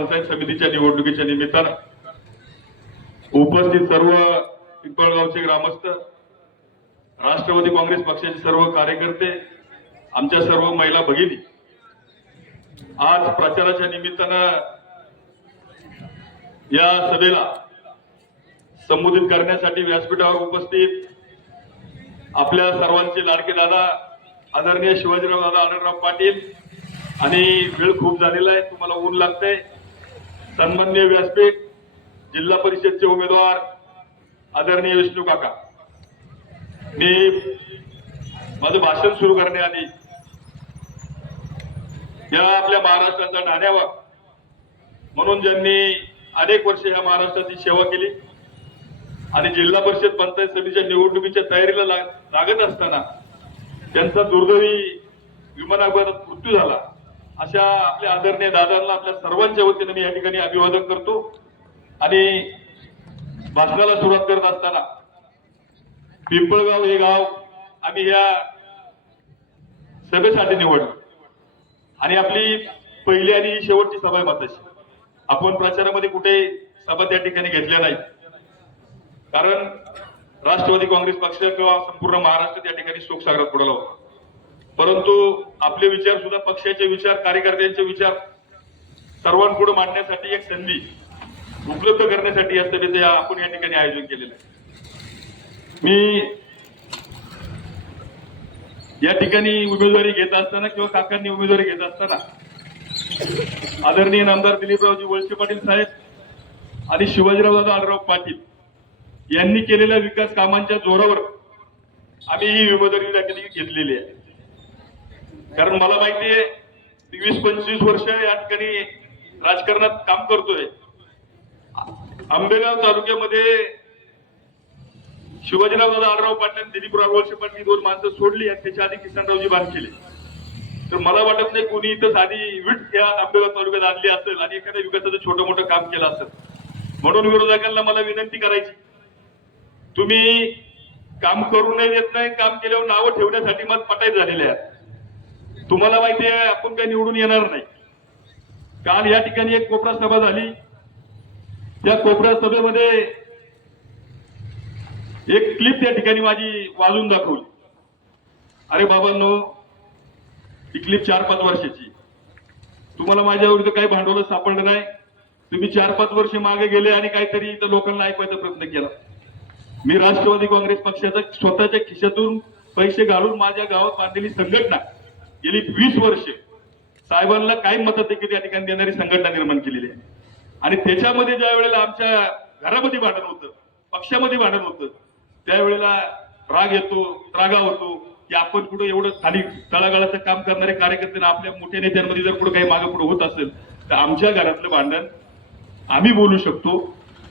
पंचायत समितीच्या निवडणुकीच्या निमित्तानं उपस्थित सर्व पिंपळगावचे ग्रामस्थ राष्ट्रवादी काँग्रेस पक्षाचे सर्व कार्यकर्ते आमच्या सर्व महिला भगिनी आज प्रचाराच्या निमित्तानं या सभेला संबोधित करण्यासाठी व्यासपीठावर उपस्थित आपल्या सर्वांचे लाडके दादा आदरणीय शिवाजीराव दादा आनंदराव पाटील आणि वेळ खूप झालेला आहे तुम्हाला ऊन लागतंय. सन्मान्य व्यासपीठ जिल्हा परिषदचे उमेदवार आदरणीय विष्णू काका. मी माझं भाषण सुरू करण्याआधी या आपल्या महाराष्ट्राचा ढाण्यावर म्हणून ज्यांनी अनेक वर्ष या महाराष्ट्राची सेवा केली आणि जिल्हा परिषद पंचायत समितीच्या निवडणुकीच्या तयारीला लाग- लागत असताना त्यांचा दुर्दैवी विमान अपघातात मृत्यू झाला. अशा आपल्या आदरणीय दादांना आपल्या सर्वांच्या वतीनं मी या ठिकाणी अभिवादन करतो. आणि भाषणाला सुरुवात करत असताना पिंपळगाव हे गाव आम्ही या सभेसाठी निवडलं. आणि आपली पहिली आणि शेवटची सभा आहे माताची आपण प्रचारामध्ये कुठे सभा त्या ठिकाणी घेतल्या नाही कारण राष्ट्रवादी काँग्रेस पक्ष किंवा संपूर्ण महाराष्ट्र त्या ठिकाणी शोकसागरात बुडाला होता. परंतु आपले विचार सुद्धा पक्षाचे विचार कार्यकर्त्यांचे विचार सर्वांपुढे मांडण्यासाठी एक संधी उपलब्ध करण्यासाठी या सभेचे आपण या ठिकाणी आयोजन केलेलं आहे. मी या ठिकाणी उमेदवारी घेत असताना किंवा काकांनी उमेदवारी घेत असताना आदरणीय नामदार दिलीपरावजी वळसे पाटील साहेब आणि शिवाजीराव दादा आडराव पाटील यांनी केलेल्या विकास कामांच्या जोरावर आम्ही ही उमेदवारी त्या ठिकाणी घेतलेली आहे. कारण मला माहिती आहे वीस पंचवीस वर्ष या ठिकाणी राजकारणात काम करतोय. आंबेगाव तालुक्यामध्ये शिवाजीराव दादा आडराव पाटील आणि दिलीपराव वळसे पाटील दोन माणसं सोडली आणि त्याच्या आधी किसनरावजी बारकेले तर मला वाटत नाही कोणी इथं आधी विट या आंबेगाव तालुक्यात आणली असेल आणि एखाद्या विकासाचं छोटं मोठं काम केलं असेल. म्हणून विरोधकांना मला विनंती करायची तुम्ही काम करू नाही देत नाही काम केल्यावर नावं ठेवण्यासाठी मत पटायत झालेले आहे. तुम्हाला माहिती आहे आपण काही निवडून येणार नाही. काल या ठिकाणी एक कोपरा सभा झाली. त्या कोपरा सभेमध्ये एक क्लिप त्या ठिकाणी माझी वाजून दाखवली. अरे बाबांनो ही क्लिप चार पाच वर्षाची. तुम्हाला माझ्यावर काही भांडवल सापडलं नाही. तुम्ही चार पाच वर्ष मागे गेले आणि काहीतरी इथं लोकांना ऐकवायचा प्रयत्न केला. मी राष्ट्रवादी काँग्रेस पक्षाचा स्वतःच्या खिशातून पैसे घालून माझ्या गावात बांधलेली संघटना गेली वीस वर्ष साहेबांना काही मताधिक्य त्या ठिकाणी देणारी संघटना निर्माण केलेली आहे. आणि त्याच्यामध्ये ज्या वेळेला आमच्या घरामध्ये भांडण होतं पक्षामध्ये भांडण होतं त्यावेळेला राग येतो त्रागा होतो की आपण कुठं एवढं खाली तळागाळाचं काम करणारे कार्यकर्त्यांना आपल्या मोठ्या नेत्यांमध्ये जर कुठं काही मागे पुढे होत असेल तर आमच्या घरातलं भांडण आम्ही बोलू शकतो.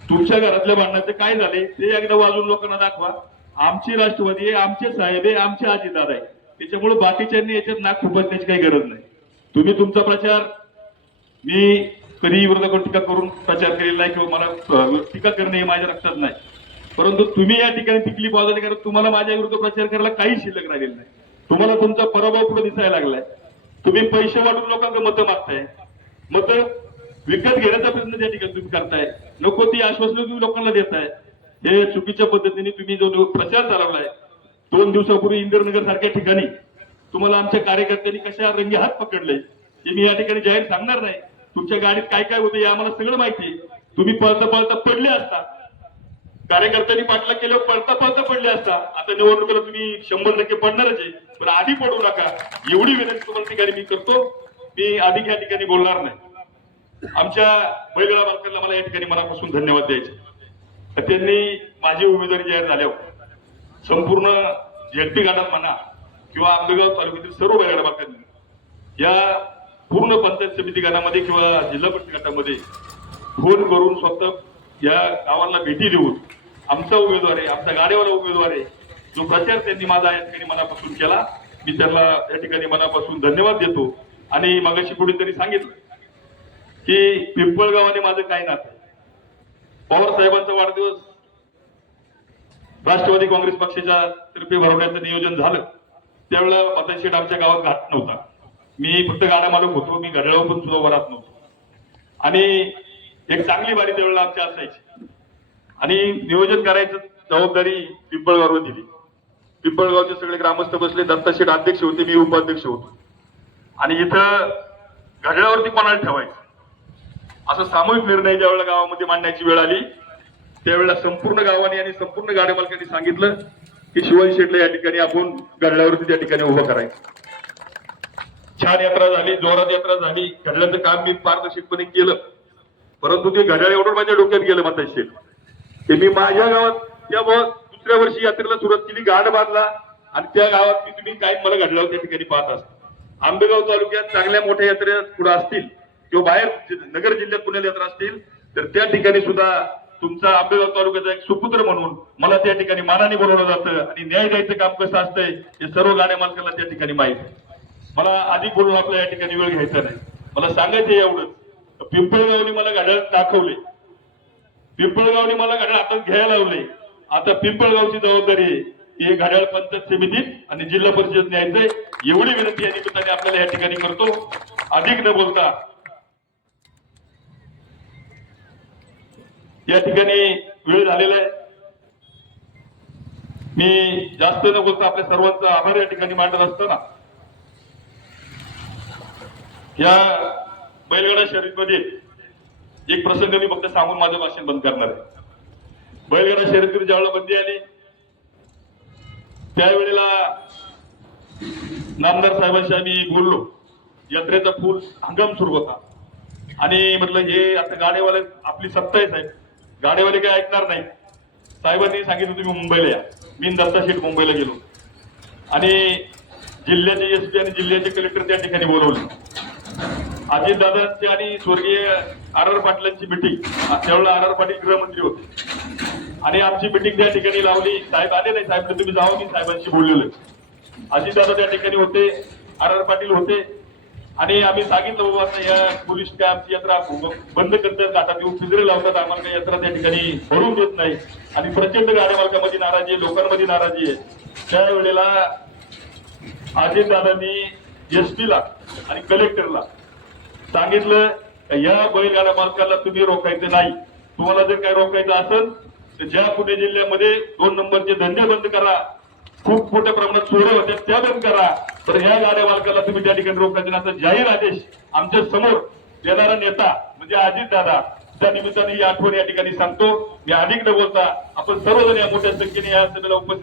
तुमच्या घरातल्या भांडणाचं काय झाले ते एकदा वाजून लोकांना दाखवा. आमची राष्ट्रवादी आहे आमचे साहेब आहे आमचे आजीदार आहे. त्याच्यामुळे बाकीच्यांनी याच्यात नाक खुपसण्याची काही गरज नाही. तुम्ही तुमचा प्रचार मी कधीही विरोधाकडून टीका करून प्रचार केलेला नाही किंवा मला टीका करणे हे माझ्या रक्तात नाही. परंतु तुम्ही या ठिकाणी टिकली वाजवली कारण तुम्हाला माझ्या विरुद्ध प्रचार करायला काही शिल्लक राहिलेलं नाही. तुम्हाला तुमचा पराभव पुढे दिसायला लागलाय. तुम्ही पैसे वाटून लोकांना मतं मागताय. मतं विकत घेण्याचा प्रयत्न त्या ठिकाणी तुम्ही करताय. नको ती आश्वासनं तुम्ही लोकांना देताय. हे चुकीच्या पद्धतीने तुम्ही जो प्रचार चालवलाय दोन दिवसापूर्वी इंदिरनगर सारख्या ठिकाणी तुम्हाला आमच्या कार्यकर्त्यांनी कशा रंगे हात पकडले हे मी या ठिकाणी जाहीर सांगणार नाही. तुमच्या गाडीत काय काय होतं हे आम्हाला सगळं माहिती आहे. तुम्ही पळता पळता पडले असता. कार्यकर्त्यांनी पाठला केल्यावर पळता पळता पडले असता. आता निवडणुकीला तुम्ही शंभर टक्के पडणारच आहे. पण आधी पडू नका. एवढी विनंती तुम्हाला ठिकाणी मी करतो. मी अधिक या ठिकाणी बोलणार नाही. आमच्या बैलगाडा मालकांना मला या ठिकाणी मनापासून धन्यवाद द्यायचे. त्यांनी माझी उमेदवारी जाहीर झाल्यावर संपूर्ण झेडपी गाडात म्हणा किंवा आंबेगाव तालुक्यातील सर्व बैलगाडा बाबतीत या पूर्ण पंचायत समिती गटामध्ये किंवा जिल्हा परिषद गटामध्ये फोन करून स्वतः या गावांना भेटी देऊन आमचा उमेदवार आहे आमचा गाड्यावाला उमेदवार आहे जो प्रचार त्यांनी माझा या ठिकाणी मनापासून केला. मी त्यांना या ठिकाणी मनापासून धन्यवाद देतो. आणि मगाशी कुठेतरी सांगितलं की पिंपळगावाने माझं काय नातं पवार साहेबांचा वाढदिवस राष्ट्रवादी काँग्रेस पक्षाच्या तर्फे भरवण्याचं नियोजन झालं. त्यावेळेला मतशेट आमच्या गावात घात नव्हता. मी फक्त गाडा मालक होतो मी घड्याळावर पण सुद्धा वरात नव्हतो. आणि एक चांगली बारी त्यावेळेला आमची असायची. आणि नियोजन करायचं जबाबदारी पिंपळगाववर दिली. पिंपळगावचे सगळे ग्रामस्थ बसले दत्ताशेठ अध्यक्ष होते मी उपाध्यक्ष होतो. आणि इथं घड्याळावरती कोणाला ठेवायचं? असं सामूहिक निर्णय ज्यावेळेला गावामध्ये मांडण्याची वेळ आली त्यावेळेला संपूर्ण गावाने आणि संपूर्ण गाड्या मालकांनी सांगितलं की शिवाजी शेटला या ठिकाणी आपण गडल्यावरती त्या ठिकाणी उभं करायचं. छान यात्रा झाली जोरात यात्रा झाली. घडल्याचं काम मी पारदर्शकपणे केलं. परंतु ते घड्याळ एवढं माझ्या डोक्यात गेलं माता शेठ. ते मी माझ्या गावात त्यामुळं दुसऱ्या वर्षी यात्रेला सुरुवात केली गाड बांधला. आणि त्या गावात मी तुम्ही काय मला घडल्यावर त्या ठिकाणी पाहत असतो. आंबेगाव तालुक्यात चांगल्या मोठ्या यात्रा पुढे असतील किंवा बाहेर नगर जिल्ह्यात पुण्याला यात्रा असतील तर त्या ठिकाणी सुद्धा तुमचा आंबेगाव तालुक्याचा एक सुपुत्र म्हणून मला त्या ठिकाणी मानाने बोलवलं जातं आणि न्याय द्यायचं काम कसं असतंय हे सर्व गाणे मालकाला त्या ठिकाणी माहीत आहे. मला अधिक बोलून आपल्या या ठिकाणी वेळ घ्यायचा नाही. मला सांगायचं एवढंच. पिंपळगावने मला घड्याळ दाखवले. पिंपळगावने मला घड्याळ हातात घ्यायला लावले. आता पिंपळगावची जबाबदारी आहे. हे घड्याळ पंचायत समितीत आणि जिल्हा परिषद न्यायचंय. एवढी विनंती या निमित्ताने आपल्याला या ठिकाणी करतो. अधिक न बोलता या ठिकाणी वेळ झालेला आहे. मी जास्त न बोलता आपल्या सर्वांचा आभार या ठिकाणी मांडत असताना या बैलगाडा शर्यतीमध्ये एक प्रसंग मी फक्त सांगून माझं भाषण बंद करणार आहे. बैलगाडा शर्यतीवर ज्यावेळेला बंदी आली त्यावेळेला नामदार साहेबांशी आम्ही बोललो. यात्रेचा फुल हंगाम सुरू होता. आणि म्हटलं हे आता गाडेवाले आपली सत्ता आहे साहेब. गाडेवाले काही ऐकणार नाही. साहेबांनी सांगितलं तुम्ही मुंबईला या. मी दत्ता शेठ मुंबईला गेलो. आणि जिल्ह्याचे एस पी आणि जिल्ह्याचे कलेक्टर त्या ठिकाणी बोलवले. अजितदादांची आणि स्वर्गीय आर आर पाटलांची मिटिंग त्यावेळेला आर आर पाटील गृहमंत्री होते. आणि आमची मिटिंग त्या ठिकाणी लावली. साहेब आले नाही. साहेब तुम्ही जावं मी साहेबांशी बोललेलो अजितदादा त्या ठिकाणी होते. आर आर पाटील होते. आणि आम्ही सांगितलं बाबा आता या पोलीस आमची यात्रा बंद करतात घाटात येऊन पिंजरे लावतात आम्हाला काही यात्रा त्या ठिकाणी भरून देत नाही. आणि प्रचंड गाड्या मालकामध्ये नाराजी आहे लोकांमध्ये नाराजी आहे. त्यावेळेला अजित दादांनी एस टीला आणि कलेक्टरला सांगितलं या बैलगाड्या मालकाला तुम्ही रोखायचं नाही. तुम्हाला जर काय रोखायचं असेल तर ज्या पुणे जिल्ह्यामध्ये दोन नंबरचे धंदे बंद करा. खूप मोठ्या प्रमाणात चोऱ्या होत्या त्या बंद करा. तर ह्या गाड्या मालकाला तुम्ही त्या ठिकाणी रोखण्याचा जाहीर आदेश आमच्यासमोर देणारा नेता म्हणजे अजित दादा त्या निमित्ताने ही आठवण या ठिकाणी सांगतो. मी अधिक न बोलता आपण सर्वजण या मोठ्या संख्येने या सभेला उपस्थित